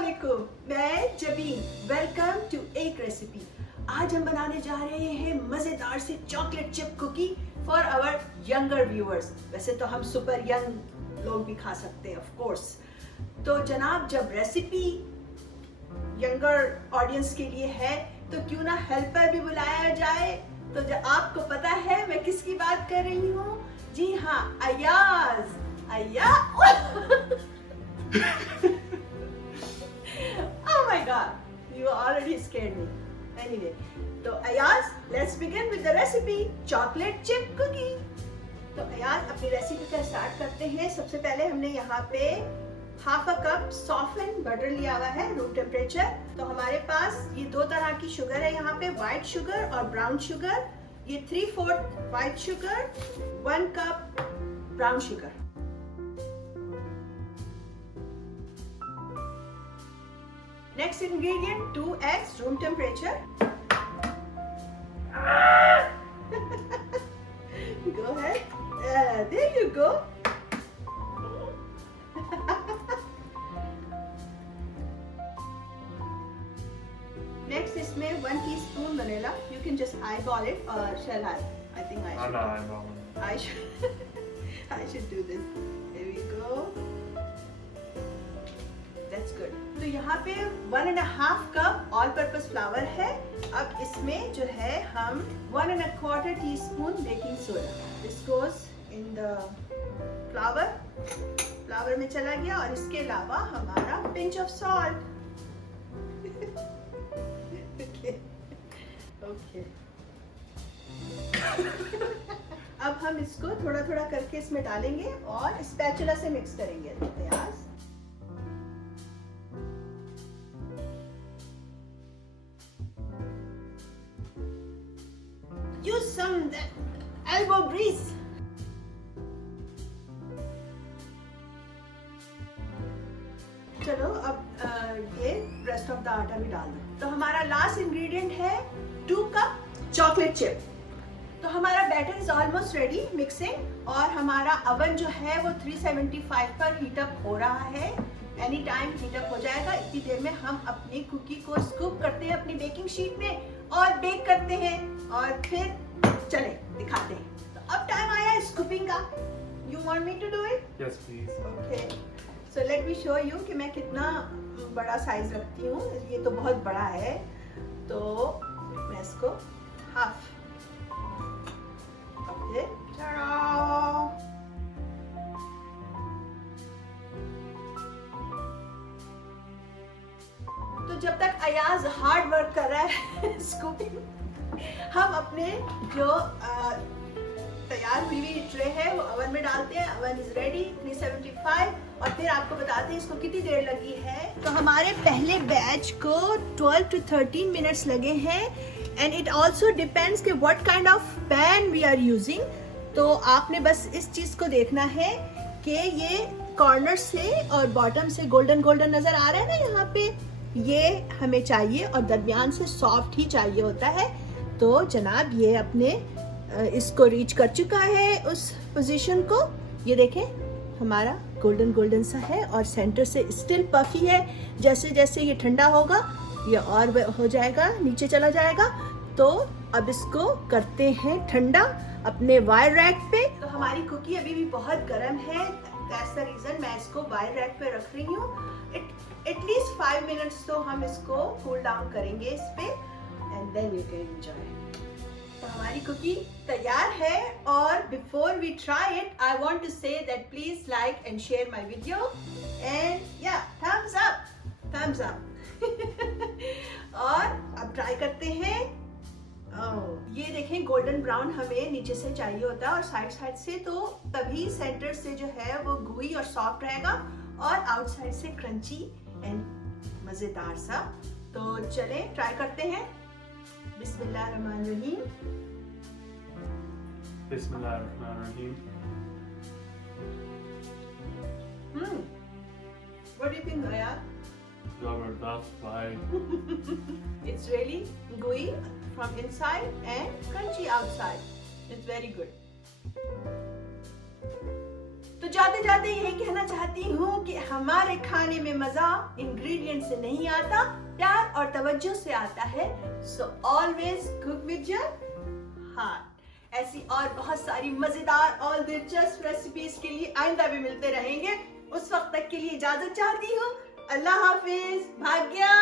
अस्सलामुअलैकुम, मैं Jabeen. Welcome to एक रेसिपी। आज हम बनाने जा रहे हैं मजेदार से chocolate chip cookie for our younger viewers. वैसे तो हम सुपर यंग लोग भी खा सकते हैं ऑफ कोर्स। तो जनाब, जब रेसिपी यंगर ऑडियंस के लिए है तो क्यों ना हेल्पर भी बुलाया जाए। तो जब आपको पता है मैं किसकी बात कर रही हूँ, जी हाँ, Ayaz. Oh my god, you already scared me. Anyway, तो Ayaz, let's begin with the recipe, chocolate chip cookie. तो अयाज, अपनी रेसिपी का स्टार्ट करते हैं। सबसे पहले हमने यहाँ पे half a cup soften butter लिया हुआ है रूम टेम्परेचर। तो हमारे पास ये दो तरह की शुगर है यहाँ पे, व्हाइट शुगर और ब्राउन शुगर। ये 3/4 white sugar, 1 cup brown sugar. Next ingredient, 2 eggs, room temperature. Go ahead. There you go. Next, इसमें 1 teaspoon vanilla. You can just eyeball it, or shall I? I think I should. I'm not eyeballing. I should. I should do this. There we go. That's good. तो यहाँ पे 1.5 cup all purpose flower है। अब इसमें जो है हम 1.25 teaspoon baking soda, this goes in the flower में चला गया। और इसके अलावा हमारा पिंच ऑफ सॉल्ट। ओके। अब हम इसको थोड़ा थोड़ा करके इसमें डालेंगे और स्पैचुला से मिक्स करेंगे। तैयार। Use some elbow grease. चलो अब ये रेस्ट ऑफ द आटा भी डाल दो। तो हमारा लास्ट इंग्रेडिएंट है 2 कप चॉकलेट चिप। तो हमारा batter is almost ready mixing, और हमारा अवन जो है वो 375 पर हीट अप हो रहा है। एनी टाइम हीट अप हो जाएगा। इतनी देर में हम अपनी कुकी को स्कूप करते हैं अपनी बेकिंग शीट में और बेक करते हैं, और फिर चले दिखाते हैं। तो अब टाइम आया है स्कूपिंग का। You want me to do it? Yes, please. Okay, so let me show you कि मैं कितना बड़ा साइज रखती हूँ। ये तो बहुत बड़ा है, तो मैं इसको हाफ तो जब तक अयाज हार्ड वर्क कर रहा है स्कूपिंग, हम अपने जो तैयार हुई हुई ट्रे है वो अवन में डालते हैं। अवन इज रेडी 375, और फिर आपको बताते हैं इसको कितनी देर लगी है। तो हमारे पहले बैच को 12 to 13 मिनट्स लगे हैं, एंड इट ऑल्सो डिपेंड्स कि what kind of pan we are using. तो आपने बस इस चीज को देखना है कि ये कॉर्नर से और बॉटम से गोल्डन गोल्डन नजर आ रहा है ना यहाँ पे, ये हमें चाहिए, और दरमियान से सॉफ्ट ही चाहिए होता है। तो जनाब ये अपने इसको रीच कर चुका है उस पोजीशन को। ये देखें हमारा गोल्डन गोल्डन सा है और सेंटर से स्टिल पफी है। जैसे जैसे ये ठंडा होगा ये और हो जाएगा, नीचे चला जाएगा। तो अब इसको करते हैं ठंडा अपने वायर रैक पे। तो हमारी कुकी अभी भी बहुत गर्म है, दैट्स द रीजन मैं इसको वायर रैक पे रख रही हूँ। एटलीस्ट 5 मिनट्स तो हम इसको कूल डाउन करेंगे इस पे, and then you can enjoy. तो हमारी कुकी तैयार है, और before we try it I want to say that please like and share my video, and या थम्स अप। और अब ट्राई करते हैं। ये देखें गोल्डन ब्राउन हमें नीचे से चाहिए होता है और साइड से, तो तभी सेंटर से जो है वो gooey और सॉफ्ट रहेगा, और आउटसाइड से क्रंची एंड मजेदार सा। तो चले ट्राई करते हैं। बिस्मिल्लाहिर्रहमानिर्रहीम। Bismillahirrahmanirrahim. What do you think, Aya? Zabardast bhai. It's really gooey from inside and crunchy outside. It's very good. तो जाते जाते यही कहना चाहती हूँ कि हमारे खाने में मजा इंग्रेडिएंट से नहीं आता, प्यार और तवज्जो से आता है। So always cook with your heart. ऐसी और बहुत सारी मजेदार और दिलचस्प रेसिपीज के लिए आइंदा भी मिलते रहेंगे। उस वक्त तक के लिए इजाजत चाहती हूँ। अल्लाह हाफिज। भाग्या।